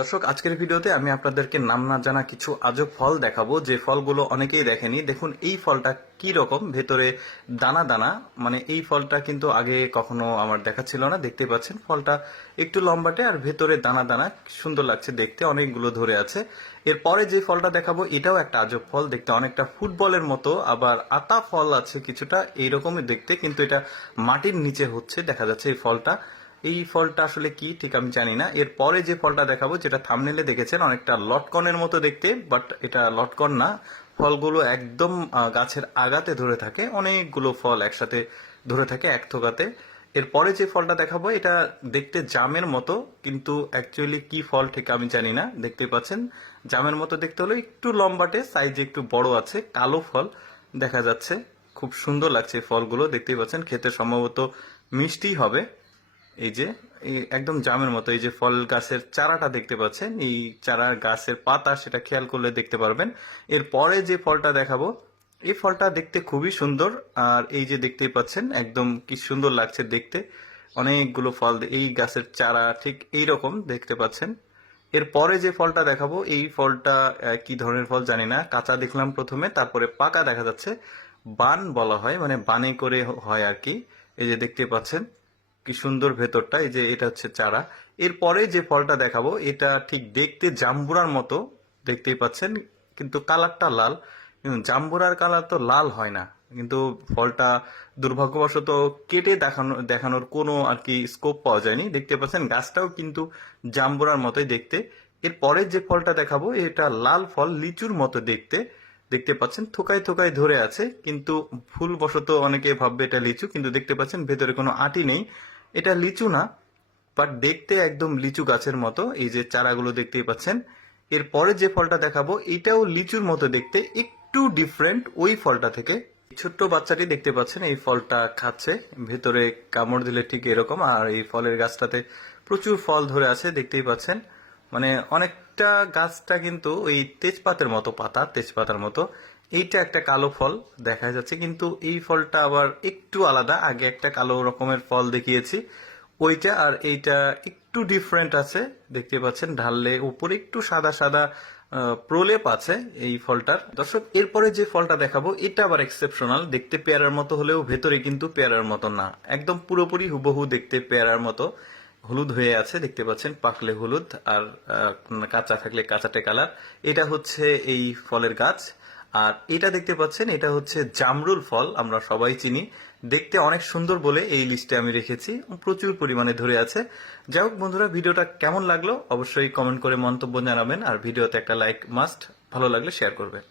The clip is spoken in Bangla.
দর্শক, আজকের ভিডিওতে আমি আপনাদেরকে নাম না জানা কিছু আজব ফল দেখাবো, যে ফলগুলো অনেকেই দেখেনি। দেখুন এই ফলটা কি রকম, ভেতরে দানা দানা। মানে এই ফলটা কিন্তু আগে কখনো আমার দেখা ছিল না। দেখতে পাচ্ছেন ফলটা একটু লম্বাটে আর ভেতরে দানা দানা, সুন্দর লাগছে দেখতে, অনেকগুলো ধরে আছে। এরপরে যে ফলটা দেখাবো এটাও একটা আজব ফল, দেখতে অনেকটা ফুটবলের মতো, আবার আতা ফল আছে কিছুটা এইরকমই দেখতে, কিন্তু এটা মাটির নিচে হচ্ছে দেখা যাচ্ছে এই ফলটা। এই ফলটা আসলে কি ঠিক আমি জানি না। এরপরে যে ফলটা দেখাবো, যেটা থাম্বনেলে দেখেছেন, অনেকটা লটকনের মতো দেখতে, বাট এটা লটকন না। ফলগুলো একদম গাছের আগাতে ধরে থাকে, অনেকগুলো ফল একসাথে ধরে থাকে এক থোকাতে। এরপরে যে ফলটা দেখাবো এটা দেখতে জামের মতো, কিন্তু অ্যাকচুয়ালি কি ফল ঠিক আমি জানি না। দেখতে পাচ্ছেন জামের মতো দেখতে, হলো একটু লম্বাটে, সাইজে একটু বড় আছে, কালো ফল দেখা যাচ্ছে। খুব সুন্দর লাগছে এই ফলগুলো, দেখতেই পাচ্ছেন, খেতে সম্ভবত মিষ্টি হবে। এই যে এই একদম জামের মতো, এই যে ফল গাছের চারাটা দেখতে পাচ্ছেন, এই চারা গাছের পাতা, সেটা খেয়াল করলে দেখতে পারবেন। এরপরে যে ফলটা দেখাবো এই ফলটা দেখতে খুবই সুন্দর। আর এই যে দেখতেই পাচ্ছেন একদম কি সুন্দর লাগছে দেখতে, অনেকগুলো ফল, এই গাছের চারা ঠিক এই রকম দেখতে পাচ্ছেন। এরপরে যে ফলটা দেখাবো এই ফলটা কি ধরনের ফল জানি না, কাঁচা দেখলাম প্রথমে, তারপরে পাকা দেখা যাচ্ছে। বান বলা হয়, মানে বানে করে হয় আর কি। এই যে দেখতে পাচ্ছেন কি সুন্দর ভেতরটা, এই যে এটা হচ্ছে চারা। এরপরে যে ফলটা দেখাবো এটা ঠিক দেখতে জাম্বুরার মতো, দেখতেই পাচ্ছেন, কিন্তু কালারটা লাল। কিন্তু জাম্বুরার কালার তো লাল হয় না, কিন্তু ফলটা দুর্ভাগ্যবশত কেটে দেখানোর কোনো আর কি স্কোপ পাওয়া যায়নি। দেখতে পাচ্ছেন গাছটাও কিন্তু জাম্বুরার মতোই দেখতে। এরপরে যে ফলটা দেখাবো এটা লাল ফল, লিচুর মতো দেখতে। দেখতে পাচ্ছেন থোকায় থোকায় ধরে আছে, কিন্তু ভুলবশত অনেকে ভাববে এটা লিচু, কিন্তু দেখতে পাচ্ছেন ভেতরে কোনো আটি নেই। এটা লিচু না, বাট দেখতে একদম লিচু গাছের মতো। এই যে চারাগুলো দেখতেই পাচ্ছেন। এরপরে যে ফলটা দেখাবো এটাও লিচুর মতো দেখতে, একটু ডিফারেন্ট ওই ফলটা থেকে। ছোট্ট বাচ্চাটি দেখতে পাচ্ছেন এই ফলটা খাচ্ছে, ভেতরে কামড় দিলে ঠিক এরকম। আর এই ফলের গাছটাতে প্রচুর ফল ধরে আছে, দেখতেই পাচ্ছেন। মানে অনেকটা গাছটা কিন্তু ওই তেজপাতের মতো, পাতা তেজপাতার মতো। এইটা একটা কালো ফল দেখা যাচ্ছে, কিন্তু এই ফলটা আবার একটু আলাদা। আগে একটা কালো রকমের ফল দেখিয়েছি, ওইটা আর এইটা একটু ডিফারেন্ট আছে। দেখতে পাচ্ছেন ঢাললে উপরে একটু সাদা সাদা প্রলেপ আছে এই ফলটার। দর্শক, এরপরে যে ফলটা দেখাবো এটা আবার এক্সেপশনাল, দেখতে পেয়ারার মতো হলেও ভেতরে কিন্তু পেয়ারার মতো না, একদম পুরোপুরি হুবহু দেখতে পেয়ারার মতো। হলুদ হয়ে আছে দেখতে পাচ্ছেন, পাকলে হলুদ আর কাঁচা থাকলে কাঁচাটে কালার। এটা হচ্ছে এই ফলের গাছ। আর এটা দেখতে পাচ্ছেন এটা হচ্ছে জামরুল ফল, আমরা সবাই চিনি। দেখতে অনেক সুন্দর বলে এই লিস্টে আমি রেখেছি, প্রচুর পরিমাণে ধরে আছে। যাই হোক বন্ধুরা, ভিডিওটা কেমন লাগলো অবশ্যই কমেন্ট করে মন্তব্য জানাবেন, আর ভিডিওতে একটা লাইক মাস্ট, ভালো লাগলে শেয়ার করবেন।